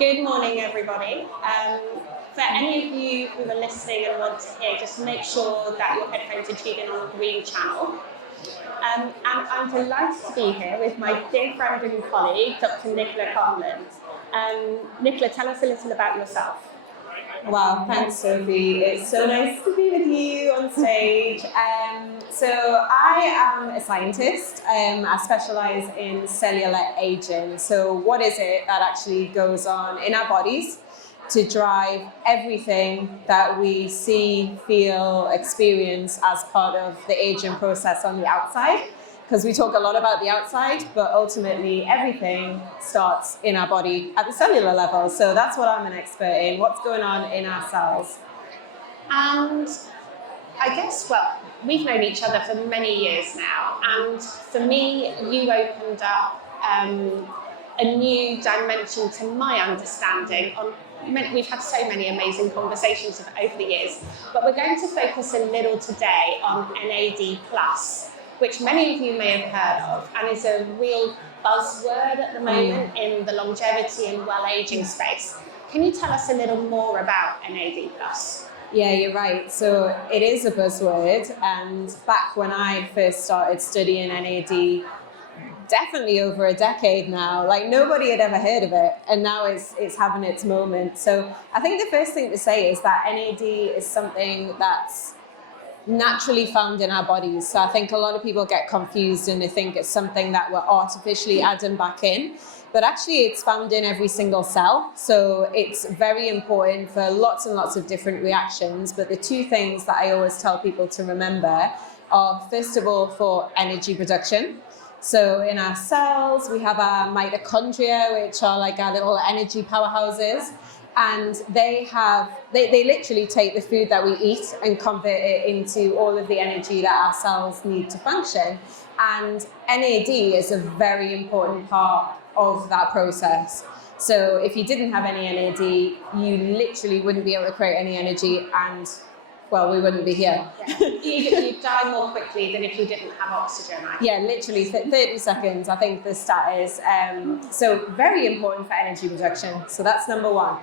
Good morning, everybody. For any of you who are listening and want to hear, just make sure that your headphones are tuned in on the green channel. And I'm delighted to be here with my dear friend and colleague, Dr. Nichola CONLON. Nichola, tell us a little about yourself. Wow, thanks, Sophie. It's so nice to be with you on stage. So I am a scientist. I specialise in cellular aging. So what is it that actually goes on in our bodies to drive everything that we see, feel, experience as part of the aging process on the outside? Because we talk a lot about the outside, but ultimately everything starts in our body at the cellular level. So that's what I'm an expert in, what's going on in our cells. And I guess, well, we've known each other for many years now, and for me, you opened up a new dimension to my understanding on. We've had so many amazing conversations over the years, but we're going to focus a little today on NAD+, which many of you may have heard of, and is a real buzzword at the moment in the longevity and well-aging space. Can you tell us a little more about NAD+? Yeah, you're right. So it is a buzzword, and back when I first started studying NAD, definitely over a decade now, like nobody had ever heard of it, and now it's having its moment. So I think the first thing to say is that NAD is something that's naturally found in our bodies. So I think a lot of people get confused and they think it's something that we're artificially adding back in, but actually it's found in every single cell. So it's very important for lots and lots of different reactions. But the two things that I always tell people to remember are, first of all, for energy production. So in our cells, we have our mitochondria, which are like our little energy powerhouses. And they literally take the food that we eat and convert it into all of the energy that our cells need to function. And NAD is a very important part of that process. So if you didn't have any NAD, you literally wouldn't be able to create any energy, and well, we wouldn't be here. Yeah. You'd die more quickly than if you didn't have oxygen. Yeah, literally 30 seconds, I think the stat is. So very important for energy production. So that's number one.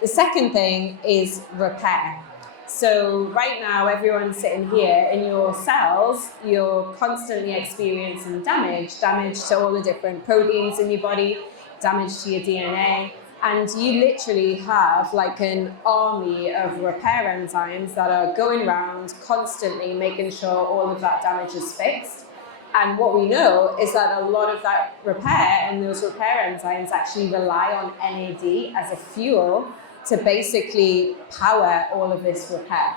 The second thing is repair. So right now, everyone sitting here, in your cells, you're constantly experiencing damage to all the different proteins in your body, damage to your DNA. And you literally have like an army of repair enzymes that are going around constantly making sure all of that damage is fixed. And what we know is that a lot of that repair and those repair enzymes actually rely on NAD as a fuel to basically power all of this repair.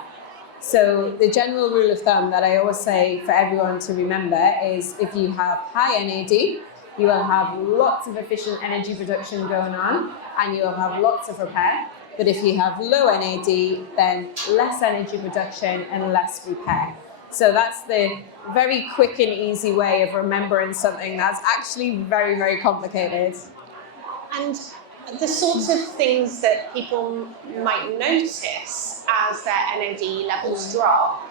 So the general rule of thumb that I always say for everyone to remember is, if you have high NAD, you will have lots of efficient energy production going on, and you will have lots of repair. But if you have low NAD, then less energy production and less repair. So that's the very quick and easy way of remembering something that's actually very, very complicated. And the sorts of things that people might notice as their NAD levels drop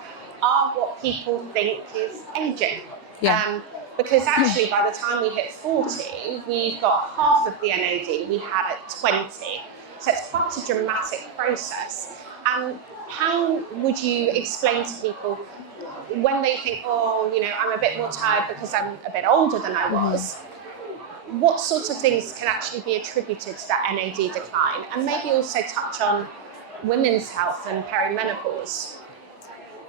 are what people think is aging. Yeah. Because actually, by the time we hit 40, we've got half of the NAD we had at 20. So it's quite a dramatic process. And how would you explain to people when they think, oh, you know, I'm a bit more tired because I'm a bit older than I was? What sorts of things can actually be attributed to that NAD decline? And maybe also touch on women's health and perimenopause.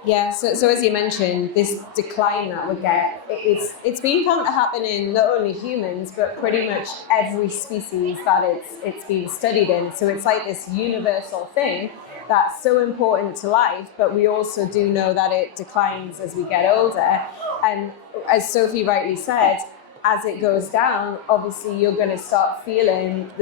Yeah, so as you mentioned, this decline that we get, it's been found to happen in not only humans, but pretty much every species that it's been studied in. So it's like this universal thing that's so important to life, but we also do know that it declines as we get older. And as Sophie rightly said, as it goes down, obviously you're going to start feeling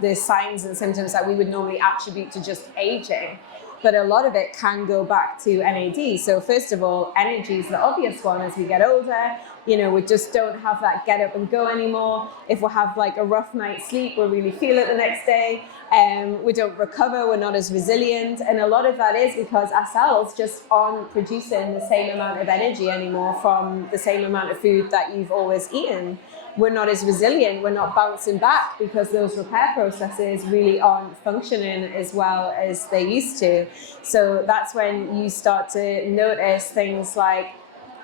the signs and symptoms that we would normally attribute to just aging. But a lot of it can go back to NAD. So first of all, energy is the obvious one. As we get older, you know, we just don't have that get up and go anymore. If we have like a rough night's sleep, we'll really feel it the next day. We don't recover, we're not as resilient. And a lot of that is because our cells just aren't producing the same amount of energy anymore from the same amount of food that you've always eaten. we're not as resilient, we're not bouncing back because those repair processes really aren't functioning as well as they used to. So that's when you start to notice things like,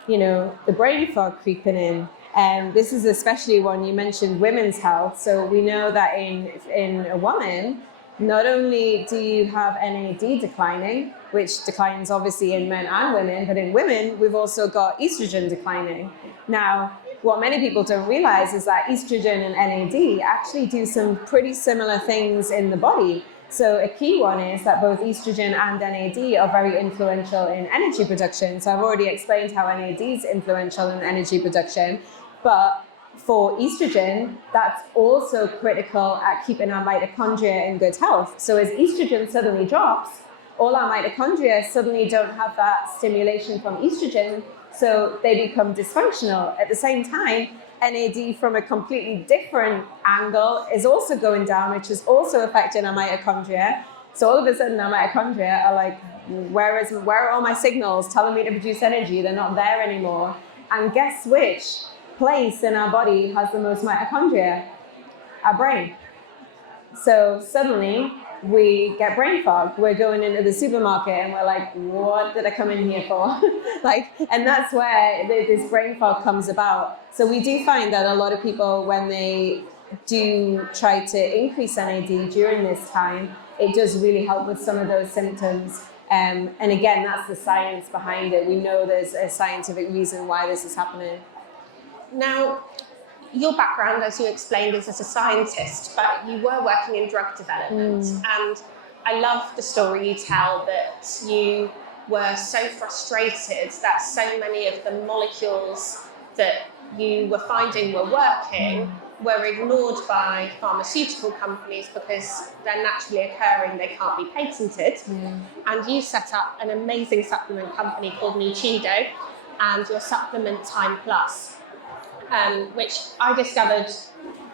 you know, the brain fog creeping in. And this is especially when you mentioned women's health. So we know that in a woman, not only do you have NAD declining, which declines obviously in men and women, but in women, we've also got estrogen declining. Now, what many people don't realize is that estrogen and NAD actually do some pretty similar things in the body. So a key one is that both estrogen and NAD are very influential in energy production. So I've already explained how NAD is influential in energy production, but for estrogen, that's also critical at keeping our mitochondria in good health. So as estrogen suddenly drops, all our mitochondria suddenly don't have that stimulation from estrogen, so they become dysfunctional. At the same time, NAD from a completely different angle is also going down, which is also affecting our mitochondria. So all of a sudden our mitochondria are like, where are all my signals telling me to produce energy? They're not there anymore. And guess which place in our body has the most mitochondria? Our brain. So suddenly we get brain fog. We're going into the supermarket and we're like, what did I come in here for? And that's where this brain fog comes about. So we do find that a lot of people, when they do try to increase NAD during this time, it does really help with some of those symptoms. And again, that's the science behind it. We know there's a scientific reason why this is happening. Now, your background, as you explained, is as a scientist, but you were working in drug development. And I love the story you tell that you were so frustrated that so many of the molecules that you were finding were working were ignored by pharmaceutical companies because they're naturally occurring, they can't be patented. And you set up an amazing supplement company called Nuchido and your supplement Time Plus. Which I discovered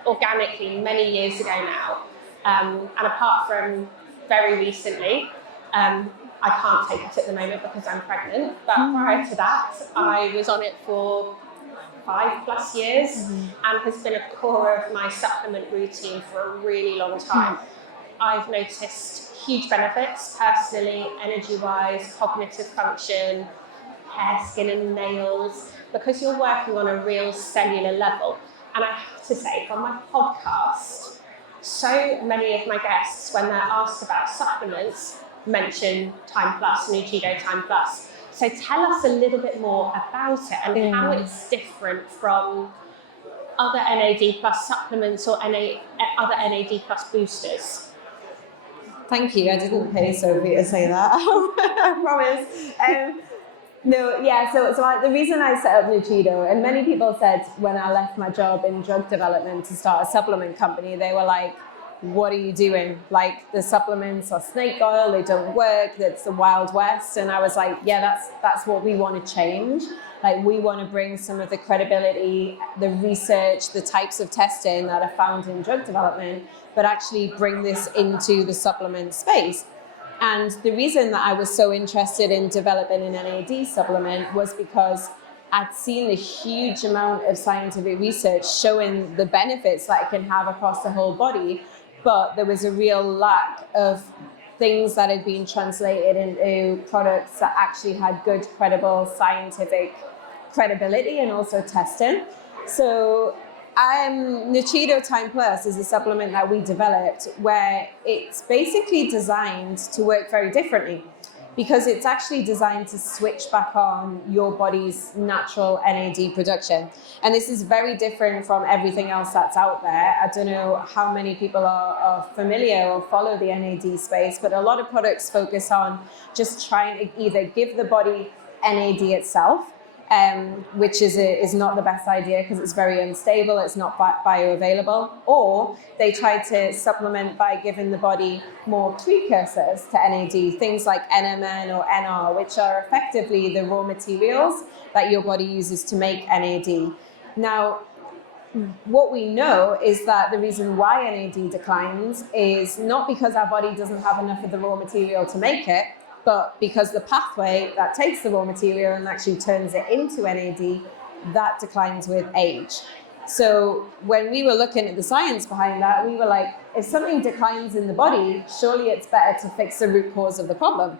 organically many years ago now. And apart from very recently, I can't take it at the moment because I'm pregnant, but prior to that, I was on it for 5+ years and has been a core of my supplement routine for a really long time. I've noticed huge benefits personally, energy-wise, cognitive function, hair, skin and nails, because you're working on a real cellular level. And I have to say, from my podcast, so many of my guests, when they're asked about supplements, mention Time Plus, Nuchido Time Plus. So tell us a little bit more about it and how it's different from other NAD plus supplements or other NAD plus boosters. Thank you. I didn't pay Sophie to say that. I promise. So the reason I set up Nuchido, and many people said when I left my job in drug development to start a supplement company, they were like, what are you doing? Like, the supplements are snake oil, they don't work, that's the Wild West. And I was like, yeah, that's what we want to change. Like, we want to bring some of the credibility, the research, the types of testing that are found in drug development, but actually bring this into the supplement space. And the reason that I was so interested in developing an NAD supplement was because I'd seen a huge amount of scientific research showing the benefits that it can have across the whole body, but there was a real lack of things that had been translated into products that actually had good, credible scientific credibility and also testing. So Nuchido Time Plus is a supplement that we developed where it's basically designed to work very differently because it's actually designed to switch back on your body's natural NAD production. And this is very different from everything else that's out there. I don't know how many people are familiar or follow the NAD space, but a lot of products focus on just trying to either give the body NAD itself, which is not the best idea because it's very unstable, it's not bioavailable, or they try to supplement by giving the body more precursors to NAD, things like NMN or NR, which are effectively the raw materials that your body uses to make NAD. Now, what we know is that the reason why NAD declines is not because our body doesn't have enough of the raw material to make it, but because the pathway that takes the raw material and actually turns it into NAD, that declines with age. So when we were looking at the science behind that, we were like, if something declines in the body, surely it's better to fix the root cause of the problem.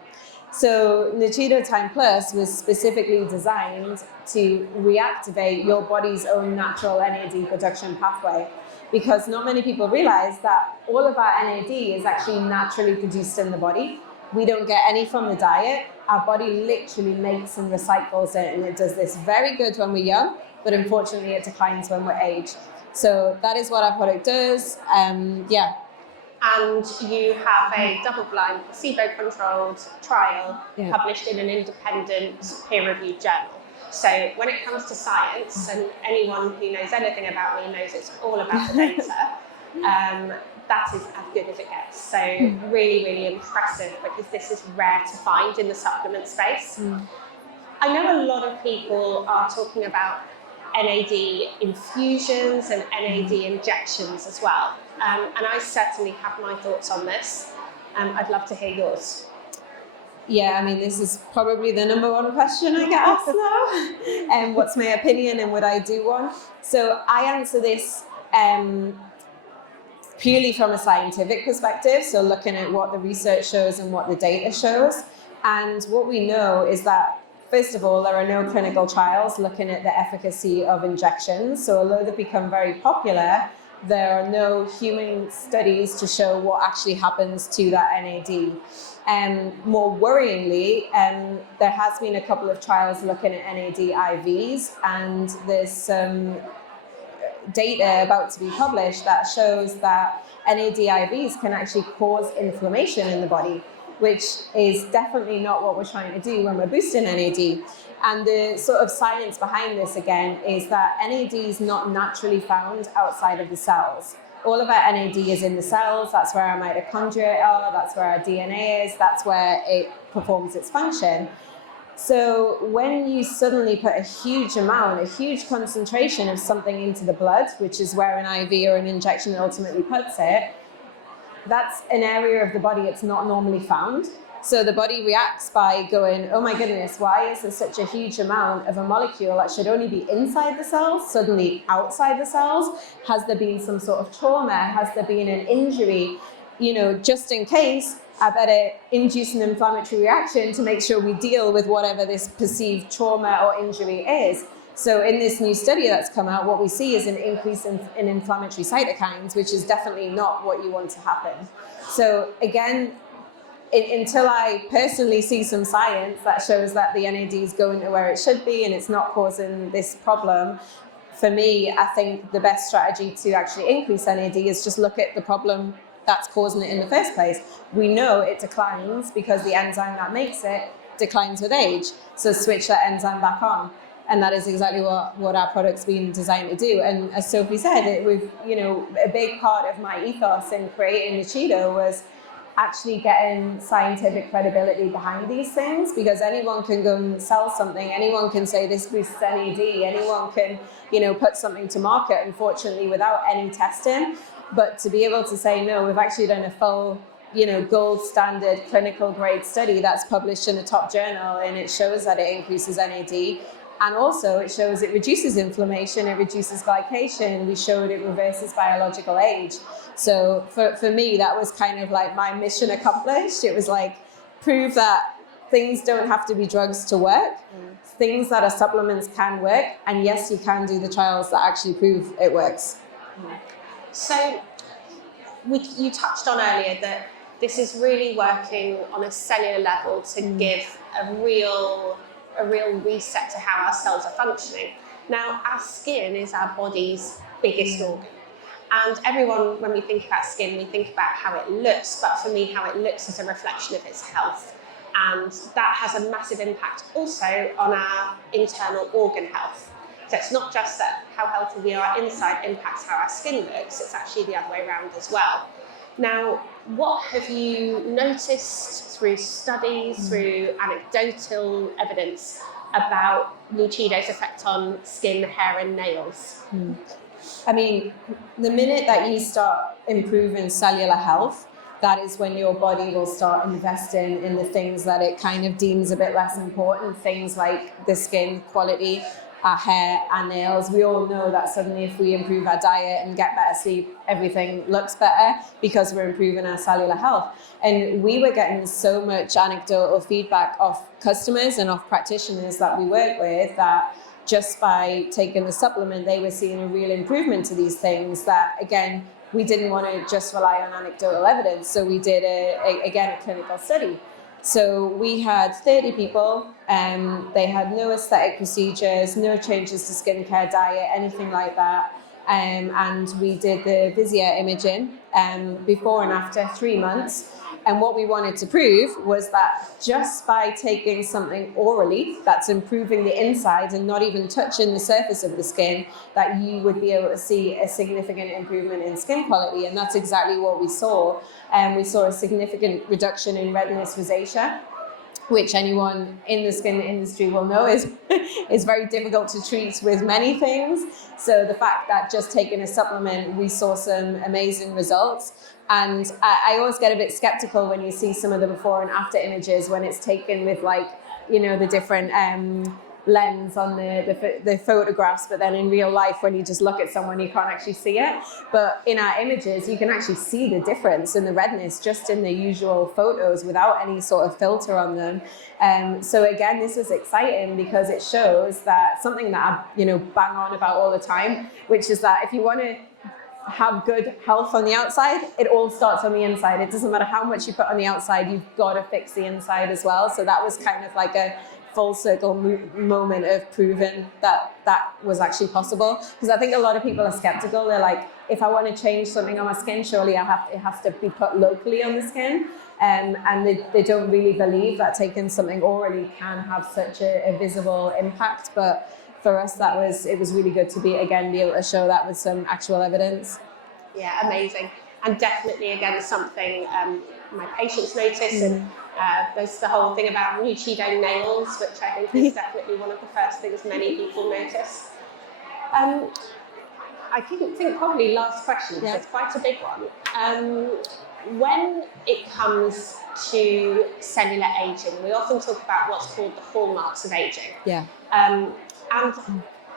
So Nuchido Time Plus was specifically designed to reactivate your body's own natural NAD production pathway, because not many people realize that all of our NAD is actually naturally produced in the body. We don't get any from the diet. Our body literally makes and recycles it, and it does this very good when we're young, but unfortunately it declines when we're aged. So that is what our product does. Yeah. And you have a double-blind, placebo-controlled trial published in an independent peer-reviewed journal. So when it comes to science, and anyone who knows anything about me knows it's all about the data, that is as good as it gets. So really, really impressive, because this is rare to find in the supplement space. I know a lot of people are talking about NAD infusions and NAD injections as well. And I certainly have my thoughts on this. I'd love to hear yours. Yeah, I mean, this is probably the number one question I get asked now. And what's my opinion and would I do one? So I answer this purely from a scientific perspective. So looking at what the research shows and what the data shows. And what we know is that, first of all, there are no clinical trials looking at the efficacy of injections. So although they've become very popular, there are no human studies to show what actually happens to that NAD. More worryingly, there has been a couple of trials looking at NAD IVs, and there's some data about to be published that shows that NAD IVs can actually cause inflammation in the body, which is definitely not what we're trying to do when we're boosting NAD. And the sort of science behind this, again, is that NAD is not naturally found outside of the cells. All of our NAD is in the cells. That's where our mitochondria are. That's where our DNA is. That's where it performs its function. So when you suddenly put a huge amount, a huge concentration of something into the blood, which is where an IV or an injection ultimately puts it, that's an area of the body it's not normally found. So the body reacts by going, oh my goodness, why is there such a huge amount of a molecule that should only be inside the cells, suddenly outside the cells? Has there been some sort of trauma? Has there been an injury? You know, just in case, I better induce an inflammatory reaction to make sure we deal with whatever this perceived trauma or injury is. So in this new study that's come out, what we see is an increase in inflammatory cytokines, which is definitely not what you want to happen. So again, until I personally see some science that shows that the NAD is going to where it should be and it's not causing this problem, for me, I think the best strategy to actually increase NAD is just look at the problem that's causing it in the first place. We know it declines because the enzyme that makes it declines with age. So switch that enzyme back on. And that is exactly what our product's been designed to do. And as Sophie said, a big part of my ethos in creating Nuchido was actually getting scientific credibility behind these things, because anyone can go and sell something, anyone can say this boosts NAD, anyone can, put something to market, unfortunately, without any testing. But to be able to say, no, we've actually done a full, gold standard clinical grade study that's published in a top journal, and it shows that it increases NAD. And also it shows it reduces inflammation, it reduces glycation. We showed it reverses biological age. So for me, that was kind of like my mission accomplished. It was like, prove that things don't have to be drugs to work. Things that are supplements can work. And yes, you can do the trials that actually prove it works. So you touched on earlier that this is really working on a cellular level to give a real reset to how our cells are functioning. Now, our skin is our body's biggest organ. And everyone, when we think about skin, we think about how it looks, but for me, how it looks is a reflection of its health. And that has a massive impact also on our internal organ health. So it's not just that how healthy we are inside impacts how our skin looks, it's actually the other way around as well. Now, what have you noticed through studies, through anecdotal evidence about Nuchido's effect on skin, hair and nails? I mean, the minute that you start improving cellular health, that is when your body will start investing in the things that it kind of deems a bit less important, things like the skin quality. our hair, our nails. We all know that suddenly if we improve our diet and get better sleep, everything looks better because we're improving our cellular health. And we were getting so much anecdotal feedback of customers and of practitioners that we work with that just by taking the supplement, they were seeing a real improvement to these things that, again, we didn't want to just rely on anecdotal evidence. So we did, a clinical study. So we had 30 people, they had no aesthetic procedures, no changes to skincare, diet, anything like that. And we did the visual imaging before and after 3 months. And what we wanted to prove was that just by taking something orally that's improving the inside and not even touching the surface of the skin, that you would be able to see a significant improvement in skin quality. And that's exactly what we saw. We saw a significant reduction in redness, rosacea, which anyone in the skin industry will know is very difficult to treat with many things. So the fact that just taking a supplement, we saw some amazing results. And I always get a bit skeptical when you see some of the before and after images when it's taken with the different lens on the photographs, but then in real life when you just look at someone you can't actually see it. But in our images you can actually see the difference in the redness just in the usual photos without any sort of filter on them. So again, this is exciting because it shows that something that I bang on about all the time, which is that if you want to have good health on the outside, it all starts on the inside. It doesn't matter how much you put on the outside, you've got to fix the inside as well. So that was kind of like a full circle moment of proving that was actually possible. Because I think a lot of people are skeptical. They're like, if I want to change something on my skin, surely it has to be put locally on the skin. And they don't really believe that taking something orally can have such a visible impact. But for us, it was really good to be able to show that with some actual evidence. Yeah, amazing. And definitely, again, something my patients notice. And there's the whole thing about Nuchido nails, which I think is definitely one of the first things many people notice. I think probably last question, because it's quite a big one. When it comes to cellular aging, we often talk about what's called the hallmarks of aging. Yeah. And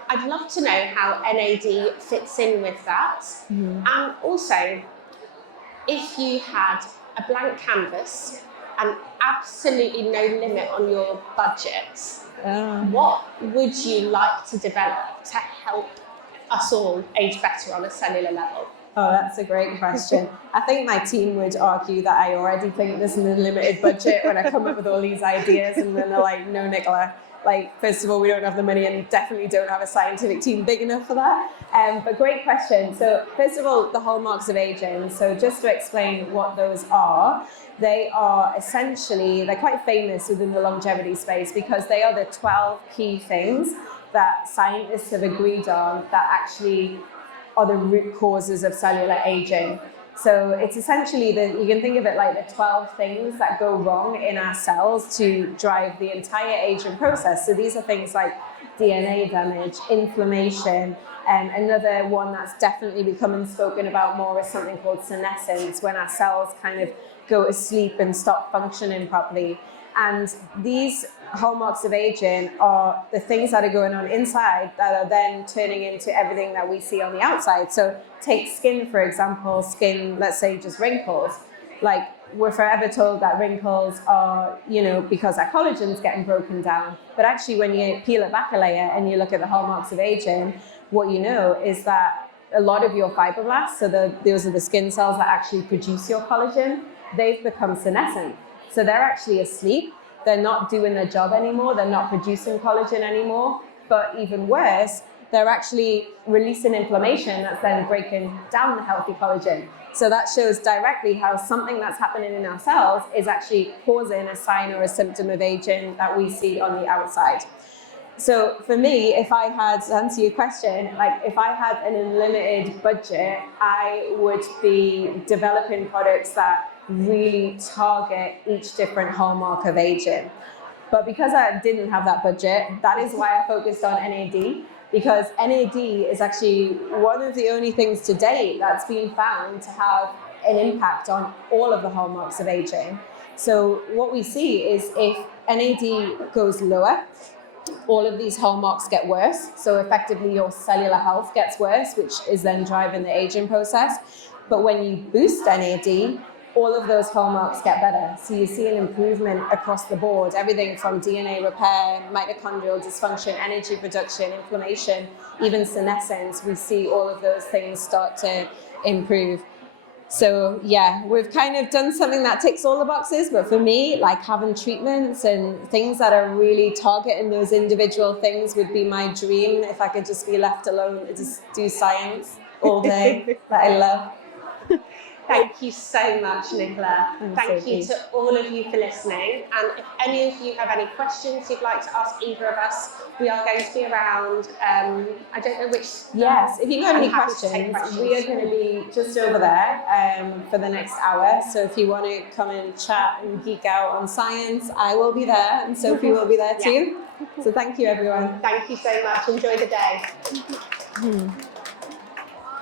I'd love to know how NAD fits in with that. And also, if you had a blank canvas and absolutely no limit on your budget, what would you like to develop to help us all age better on a cellular level? Oh, that's a great question. I think my team would argue that I already think there's an unlimited budget when I come up with all these ideas, and then they're like, no, Nichola. First of all, we don't have the money and definitely don't have a scientific team big enough for that. But great question. So first of all, the hallmarks of aging. So just to explain what those are, they are essentially, they're quite famous within the longevity space because they are the 12 key things that scientists have agreed on that actually are the root causes of cellular aging. So it's essentially you can think of it like the 12 things that go wrong in our cells to drive the entire aging process. So these are things like DNA damage, inflammation, and another one that's definitely becoming spoken about more is something called senescence, when our cells kind of go to sleep and stop functioning properly. And these hallmarks of aging are the things that are going on inside that are then turning into everything that we see on the outside. So take skin, for example, let's say just wrinkles. We're forever told that wrinkles are, because our collagen's getting broken down. But actually, when you peel it back a layer and you look at the hallmarks of aging, what you know is that a lot of your fibroblasts, so those are the skin cells that actually produce your collagen, they've become senescent. So they're actually asleep. They're not doing their job anymore. They're not producing collagen anymore. But even worse, they're actually releasing inflammation that's then breaking down the healthy collagen. So that shows directly how something that's happening in our cells is actually causing a sign or a symptom of aging that we see on the outside. So for me, if I had, to answer your question, if I had an unlimited budget, I would be developing products that really target each different hallmark of aging. But because I didn't have that budget, that is why I focused on NAD, because NAD is actually one of the only things to date that's been found to have an impact on all of the hallmarks of aging. So what we see is if NAD goes lower, all of these hallmarks get worse. So effectively your cellular health gets worse, which is then driving the aging process. But when you boost NAD, all of those hallmarks get better. So you see an improvement across the board, everything from DNA repair, mitochondrial dysfunction, energy production, inflammation, even senescence. We see all of those things start to improve. So yeah, we've kind of done something that ticks all the boxes, but for me, like having treatments and things that are really targeting those individual things would be my dream if I could just be left alone to just do science all day that I love. Thank you so much, Nichola. Thank you Sophie. to all of you for listening. And if any of you have any questions you'd like to ask either of us, we are going to be around. I don't know which. Yes, if you have I'm any happy to take questions, we are going to be just over there for the next hour. So if you want to come and chat and geek out on science, I will be there and Sophie will be there too. So thank you, everyone. Thank you so much. Enjoy the day.